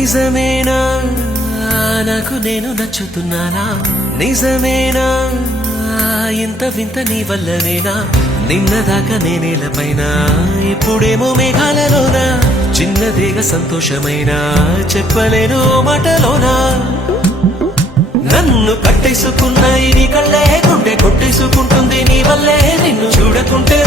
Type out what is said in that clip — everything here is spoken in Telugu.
నిజమేనా నాకు నేను నచ్చుతున్నానా నిజమేనా ఇంత వింత నీ వల్లనేనా నిన్నదాకా నేనేలపైన ఇప్పుడేమో మేఘాలలోనా చిన్నదేగా సంతోషమైనా చెప్పలేను మాటలోనా నన్ను కట్టేసుకున్న ఈ కళ్ళే గుండె కొట్టేసుకుంటుంది నీ వల్లే నిన్ను చూడకుంటే